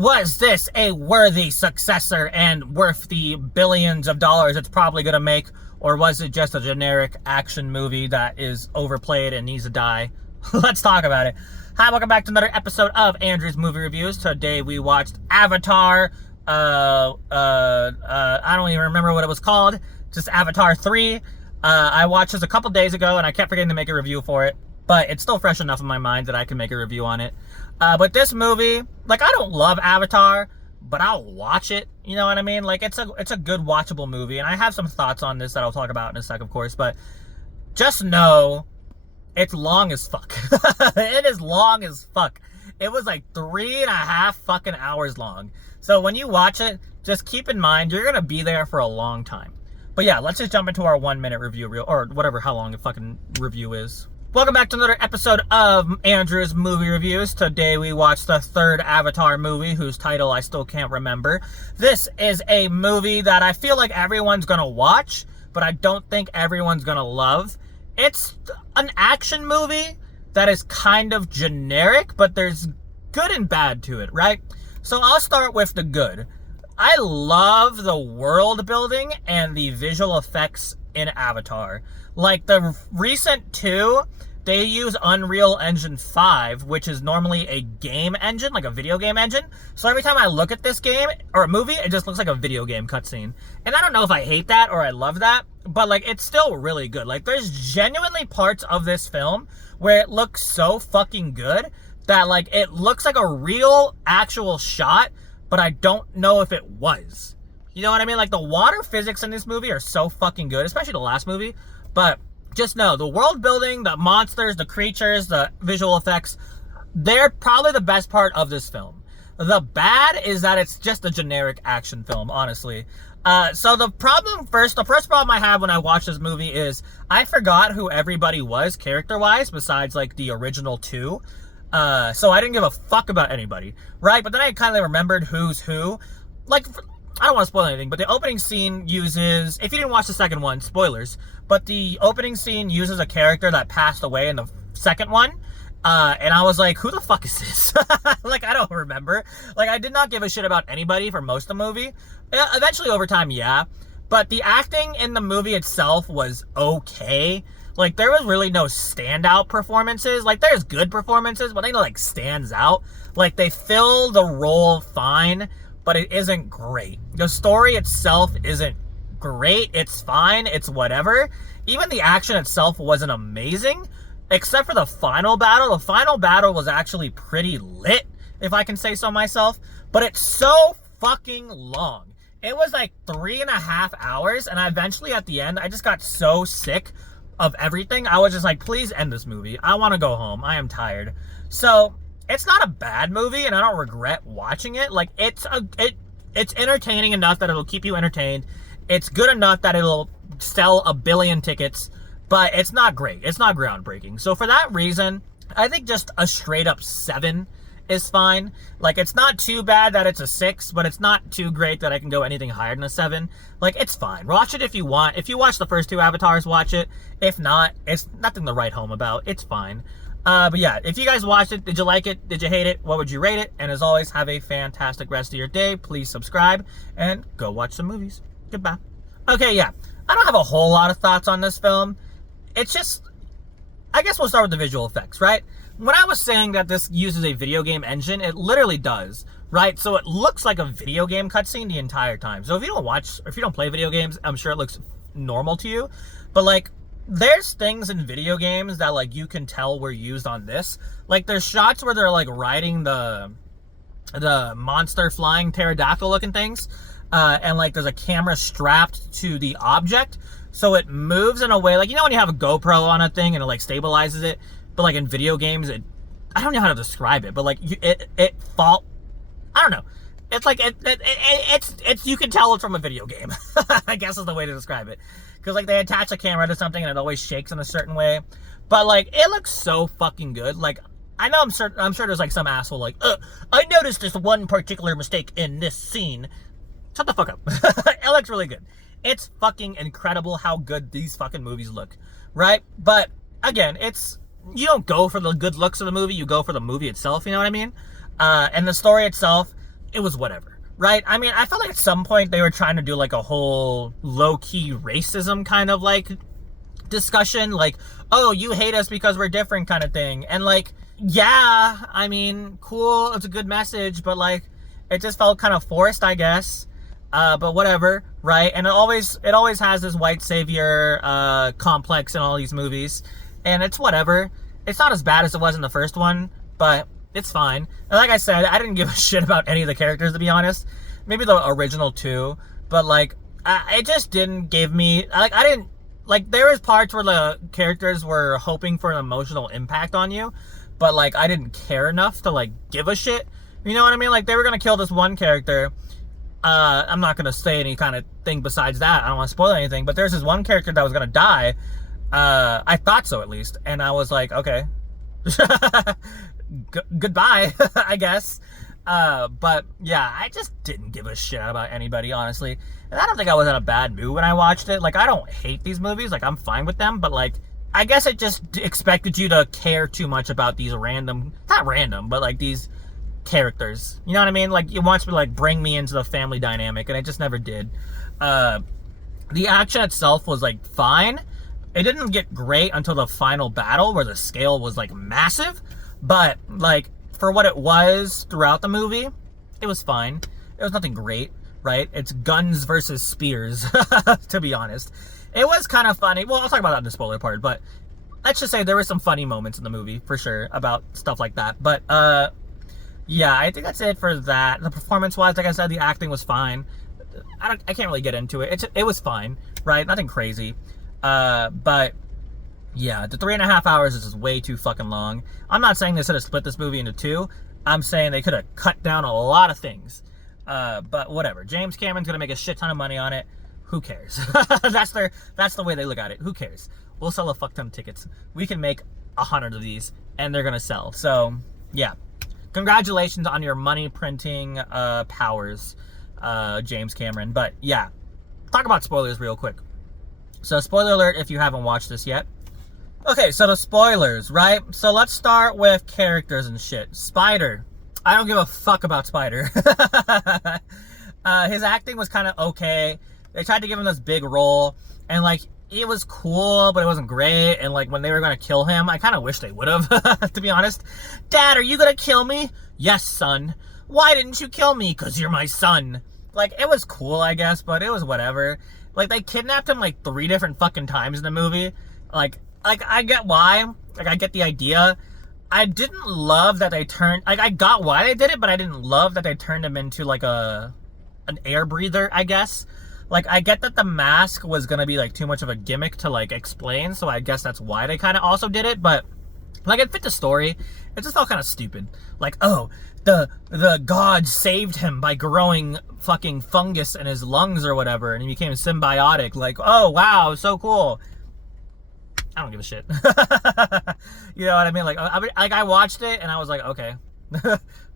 Was this a worthy successor and worth the billions of dollars it's probably going to make? Or was it just a generic action movie that is overplayed and needs to die? Let's talk about it. Hi, welcome back to another episode of Andrew's Movie Reviews. Today we watched Avatar. I don't even remember what it was called. Just Avatar 3. I watched this a couple days ago and I kept forgetting to make a review for it. But it's still fresh enough in my mind that I can make a review on it. But this movie, like, I don't love Avatar, but I'll watch it. You know what I mean? Like, it's a good watchable movie. And I have some thoughts on this that I'll talk about in a sec, of course. But just know it's long as fuck. It is long as fuck. It was like 3.5 fucking hours long. So when you watch it, just keep in mind you're going to be there for a long time. But yeah, let's just jump into our 1-minute review reel, or whatever, how long a fucking review is. Welcome back to another episode of Andrew's Movie Reviews. Today we watched the third Avatar movie, whose title I still can't remember. This is a movie that I feel like everyone's gonna watch, but I don't think everyone's gonna love. It's an action movie that is kind of generic, but there's good and bad to it, right? So I'll start with the good. I love the world building and the visual effects in Avatar. Like the recent two, they use Unreal Engine 5, which is normally a game engine, like a video game engine. So every time I look at this game or a movie, it just looks like a video game cutscene. And I don't know if I hate that or I love that, but like it's still really good. Like there's genuinely parts of this film where it looks so fucking good that like it looks like a real actual shot, but I don't know if it was. You know what I mean? Like the water physics in this movie are so fucking good, especially the last movie. But just know, the world building, the monsters, the creatures, the visual effects, they're probably the best part of this film. The bad is that it's just a generic action film, honestly. So the first problem I have when I watched this movie is I forgot who everybody was character-wise besides like the original two. So I didn't give a fuck about anybody, right? But then I kind of remembered who's who. Like, I don't want to spoil anything, but the opening scene uses, if you didn't watch the second one, spoilers, but the opening scene uses a character that passed away in the second one, and I was like, who the fuck is this? Like, I don't remember. Like, I did not give a shit about anybody for most of the movie. Eventually, over time, yeah, but the acting in the movie itself was okay. Like, there was really no standout performances. Like, there's good performances, but they like stands out. Like, they fill the role fine, but it isn't great. The story itself isn't great. It's fine. It's whatever. Even the action itself wasn't amazing, except for the final battle. The final battle was actually pretty lit, if I can say so myself, but it's so fucking long. It was like 3.5 hours, and I eventually, at the end, I just got so sick of everything. I was just like, please end this movie. I want to go home. I am tired. So it's not a bad movie, and I don't regret watching it. Like, it's entertaining enough that it'll keep you entertained. It's good enough that it'll sell 1 billion tickets, but it's not great. It's not groundbreaking. So for that reason, I think just a straight up 7 is fine. Like, it's not too bad that it's a 6, but it's not too great that I can go anything higher than a 7. Like, it's fine. Watch it if you want. If you watch the first 2 Avatars, watch it. If not, it's nothing to write home about. It's fine. But yeah, if you guys watched it, did you like it? Did you hate it? What would you rate it? And as always, have a fantastic rest of your day. Please subscribe and go watch some movies. Goodbye. Okay, yeah. I don't have a whole lot of thoughts on this film. It's just, I guess we'll start with the visual effects, right? When I was saying that this uses a video game engine, it literally does, right? So it looks like a video game cutscene the entire time. So if you don't play video games, I'm sure it looks normal to you. But like, there's things in video games that like you can tell were used on this. Like there's shots where they're like riding the monster flying pterodactyl looking things, and like there's a camera strapped to the object, so it moves in a way like, you know when you have a GoPro on a thing and it like stabilizes it, but like in video games I don't know how to describe it, but like I don't know. It's like it's you can tell it's from a video game. I guess is the way to describe it. Because like they attach a camera to something and it always shakes in a certain way. But like it looks so fucking good. Like I know I'm sure there's like some asshole like, I noticed this one particular mistake in this scene. Shut the fuck up. It looks really good. It's fucking incredible how good these fucking movies look, right? But again, you don't go for the good looks of the movie, you go for the movie itself, you know what I mean? And the story itself, it was whatever, right? I mean, I felt like at some point they were trying to do like a whole low-key racism kind of like discussion, like, oh, you hate us because we're different kind of thing. And like, yeah, I mean, cool, it's a good message, but like, it just felt kind of forced, I guess. But whatever, right? And it always has this white savior complex in all these movies, and it's whatever. It's not as bad as it was in the first one, but it's fine. And like I said, I didn't give a shit about any of the characters, to be honest. Maybe the original two, but like, it just didn't give me, like, I didn't, like, there was parts where the characters were hoping for an emotional impact on you, but like, I didn't care enough to like give a shit. You know what I mean? Like, they were gonna kill this one character. I'm not gonna say any kind of thing besides that. I don't want to spoil anything, but there's this one character that was gonna die. I thought so, at least, and I was like, okay, goodbye, I guess. But yeah, I just didn't give a shit about anybody, honestly. And I don't think I was in a bad mood when I watched it. Like, I don't hate these movies. Like, I'm fine with them, but like, I guess it just expected you to care too much about these random, not random, but like these characters. You know what I mean? Like, it wants to like bring me into the family dynamic, and it just never did. The action itself was like fine. It didn't get great until the final battle, where the scale was like massive, but like, for what it was throughout the movie, it was fine. It was nothing great, right? It's guns versus spears, to be honest. It was kind of funny. Well, I'll talk about that in the spoiler part, but let's just say there were some funny moments in the movie, for sure, about stuff like that. But, yeah, I think that's it for that. The performance-wise, like I said, the acting was fine. I can't really get into it. It was fine, right? Nothing crazy. But yeah, the 3.5 hours is just way too fucking long. I'm not saying they should have split this movie into two. I'm saying they could have cut down a lot of things. But whatever. James Cameron's gonna make a shit ton of money on it. Who cares? That's the way they look at it. Who cares? We'll sell a fuck ton of tickets. We can make 100 of these, and they're gonna sell. So yeah, congratulations on your money printing powers, James Cameron. But yeah, talk about spoilers real quick. So spoiler alert if you haven't watched this yet. Okay, so the spoilers, right? So let's start with characters and shit. Spider. I don't give a fuck about Spider. His acting was kind of okay. They tried to give him this big role, and like, it was cool, but it wasn't great. And like, when they were gonna kill him, I kind of wish they would have, to be honest. Dad, are you gonna kill me? Yes, son. Why didn't you kill me? 'Cause you're my son. Like, it was cool, I guess, but it was whatever. Like, they kidnapped him like 3 different fucking times in the movie. Like, I get why. Like, I get the idea. I didn't love that they turned, like, I got why they did it, but I didn't love that they turned him into like an air breather, I guess. Like, I get that the mask was gonna be like too much of a gimmick to like explain, so I guess that's why they kind of also did it, but like, it fit the story. It just felt kind of stupid. Like, oh, the god saved him by growing fucking fungus in his lungs or whatever, and he became symbiotic. Like, oh wow, so cool. I don't give a shit. You know what I mean? Like, I watched it and I was like, okay,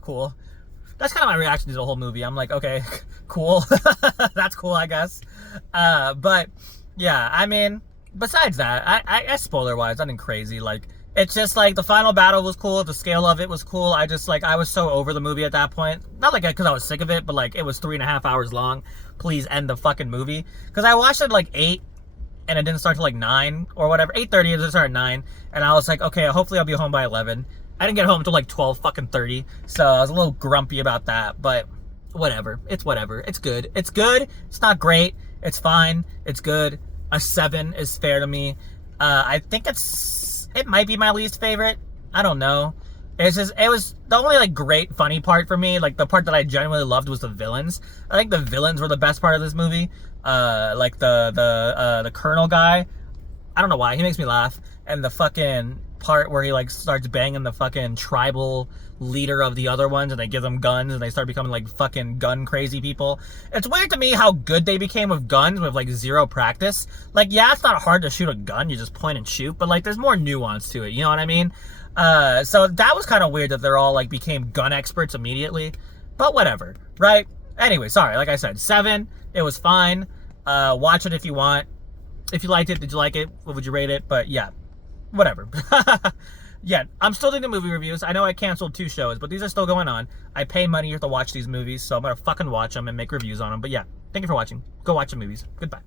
cool. That's kind of my reaction to the whole movie. I'm like, okay, cool. That's cool, I guess. But yeah, I mean, besides that, I spoiler wise, nothing crazy. Like, it's just like, the final battle was cool. The scale of it was cool. I just like, I was so over the movie at that point. Not like because I was sick of it, but like, it was 3.5 hours long. Please end the fucking movie. Because I watched it like 8, and it didn't start till like 9 or whatever. 8:30, it didn't start at 9. And I was like, okay, hopefully I'll be home by 11. I didn't get home until like 12:30. So I was a little grumpy about that, but whatever. It's whatever. It's good. It's good. It's not great. It's fine. It's good. A 7 is fair to me. I think it might be my least favorite. I don't know. It's just, it was the only like great funny part for me. Like, the part that I genuinely loved was the villains. I think the villains were the best part of this movie. Like the Colonel guy. I don't know why, he makes me laugh. And the fucking part where he like starts banging the fucking tribal leader of the other ones, and they give them guns and they start becoming like fucking gun crazy people. It's weird to me how good they became with guns with like 0 practice. Like, yeah, it's not hard to shoot a gun, you just point and shoot, but like, there's more nuance to it, you know what I mean? So that was kind of weird that they're all like became gun experts immediately, but whatever, right? Anyway, sorry, like I said, 7, it was fine. Watch it if you want. If you liked it, did you like it? What would you rate it? But yeah, whatever. Yeah, I'm still doing the movie reviews. I know I canceled 2 shows, but these are still going on. I pay money to watch these movies, so I'm gonna fucking watch them and make reviews on them. But yeah, thank you for watching. Go watch the movies. Goodbye.